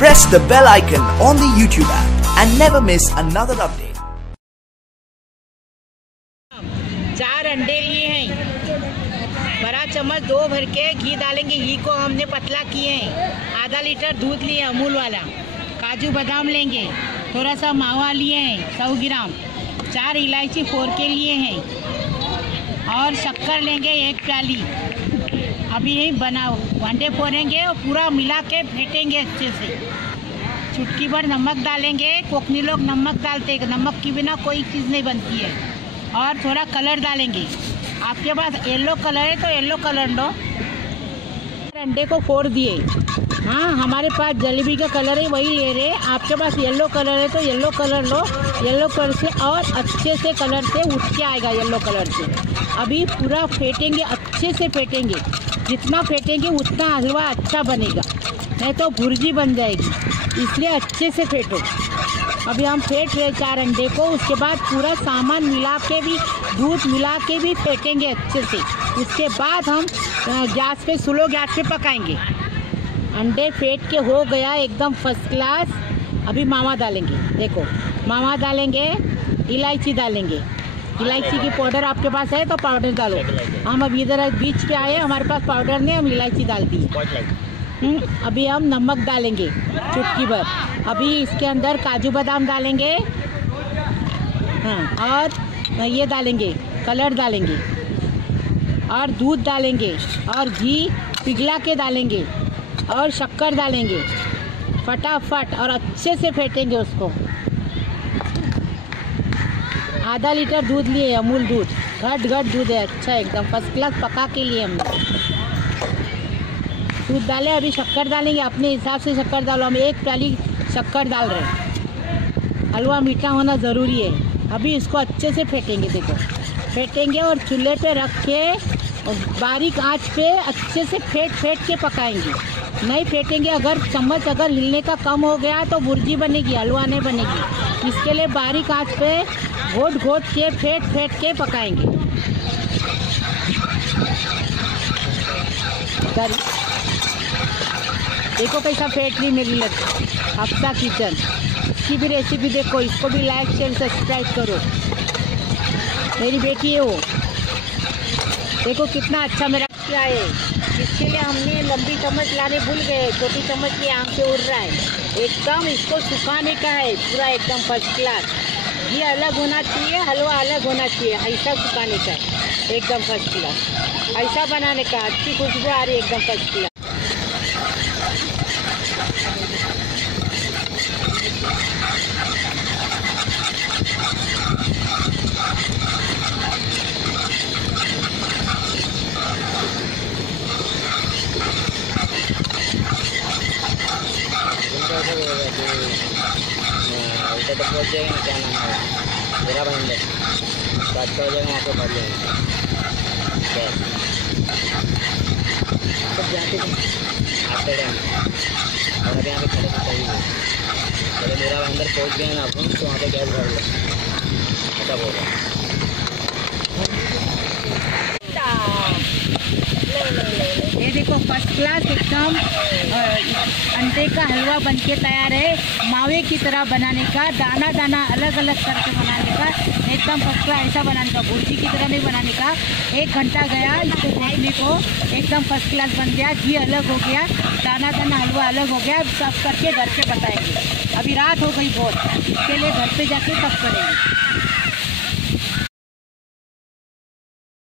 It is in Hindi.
Press the bell icon on the YouTube app and never miss another update. 4 अंडे लिए हैं, बड़ा चम्मच 2 भर के घी डालेंगे। घी को हमने पतला किए हैं। आधा लीटर दूध लिए अमूल वाला। काजू बादाम लेंगे, थोड़ा सा मावा लिए हैं 100 ग्राम। 4 इलायची फोड़ के लिए हैं और शक्कर लेंगे 1 प्याली। अभी यही बनाओ अंडे फोड़ेंगे और पूरा मिला के फेंटेंगे अच्छे से। चुटकी भर नमक डालेंगे। कोकनी लोग नमक डालते हैं, नमक के बिना कोई चीज़ नहीं बनती है। और थोड़ा कलर डालेंगे। आपके पास येलो कलर है तो येलो कलर लो। अंडे को फोड़ दिए। हाँ, हमारे पास जलेबी का कलर है वही ले रहे। आपके पास येलो कलर है तो येलो कलर लो। येलो कलर से और अच्छे से कलर से उठ के आएगा येलो कलर से। अभी पूरा फेंटेंगे, अच्छे से फेंटेंगे। जितना फेंटेंगे उतना हलवा अच्छा बनेगा, नहीं तो भुर्जी बन जाएगी। इसलिए अच्छे से फेंटो। अभी हम फेंट रहे 4 अंडे को। उसके बाद पूरा सामान मिला के भी, दूध मिला के भी फेंटेंगे अच्छे से। उसके बाद हम गैस पे, स्लो गैस पे पकाएंगे। अंडे फेंट के हो गया एकदम फर्स्ट क्लास। अभी मावा डालेंगे। देखो, मावा डालेंगे, इलायची डालेंगे। इलायची की पाउडर आपके पास है तो पाउडर डालो। हम अभी इधर बीच पे आए, हमारे पास पाउडर नहीं, हम इलायची डाल दिए। अभी हम नमक डालेंगे चुटकी भर। अभी इसके अंदर काजू बादाम डालेंगे। हाँ, और ये डालेंगे, कलर डालेंगे और दूध डालेंगे और घी पिघला के डालेंगे और शक्कर डालेंगे फटाफट और अच्छे से फेंटेंगे उसको। आधा लीटर दूध लिए, अमूल दूध, घट दूध है, अच्छा एकदम फर्स्ट क्लास पका के लिए हमने। दूध डाले, अभी शक्कर डालेंगे। अपने हिसाब से शक्कर डालो। हम 1 प्याली शक्कर डाल रहे हैं। हलवा मीठा होना ज़रूरी है। अभी इसको अच्छे से फेंटेंगे। देखो, फेंटेंगे और चूल्हे पे रख के और बारीक आंच पे अच्छे से फेंट के पकाएंगे। नहीं फेंटेंगे, अगर चम्मच अगर हिलने का कम हो गया तो भुर्जी बनेगी, हलवा नहीं बनेगी। इसके लिए बारीक आंच पे घोट के फेंट के पकाएंगे। देखो कैसा फेंट ली मेरी लड़की हफ्सा किचन। इसकी भी रेसिपी देखो, इसको भी लाइक शेयर सब्सक्राइब करो। मेरी बेटी है वो। देखो कितना अच्छा मेरा क्या है। इसके लिए हमने लंबी चम्मच लाने भूल गए, छोटी चम्मच की आँख से उड़ रहा है। एकदम इसको सुखाने का है पूरा एकदम फर्स्ट क्लास। ये अलग होना चाहिए, हलवा अलग होना चाहिए। ऐसा सुखाने का है एकदम फर्स्ट क्लास। ऐसा बनाने का, अच्छी खुशबू आ रही है एकदम फर्स्ट क्लास। तो पहुँच जाएंगे, क्या नाम है, मेरा बंदे बात कर जाएंगे, वहाँ पे भर लेंगे। सब जाते आते टाइम और अभी यहाँ पे खड़े तो सही है। चलो मेरा अंदर पहुँच गए ना अपन, तो वहाँ पे गैस भर लो, ऐसा बोल रहा। ये देखो फर्स्ट क्लास एकदम अंडे का हलवा बनके तैयार है। मावे की तरह बनाने का, दाना दाना अलग अलग करके बनाने का, एकदम फर्स्ट क्लास ऐसा बनाने का। भुर्जी की तरह नहीं बनाने का। 1 घंटा गया इसको देखने को, एकदम फर्स्ट क्लास बन गया। घी अलग हो गया, दाना दाना हलवा अलग हो गया। सब करके घर पे बताएंगे। अभी रात हो गई बहुत, इसके लिए घर पे जाके सब करेंगे।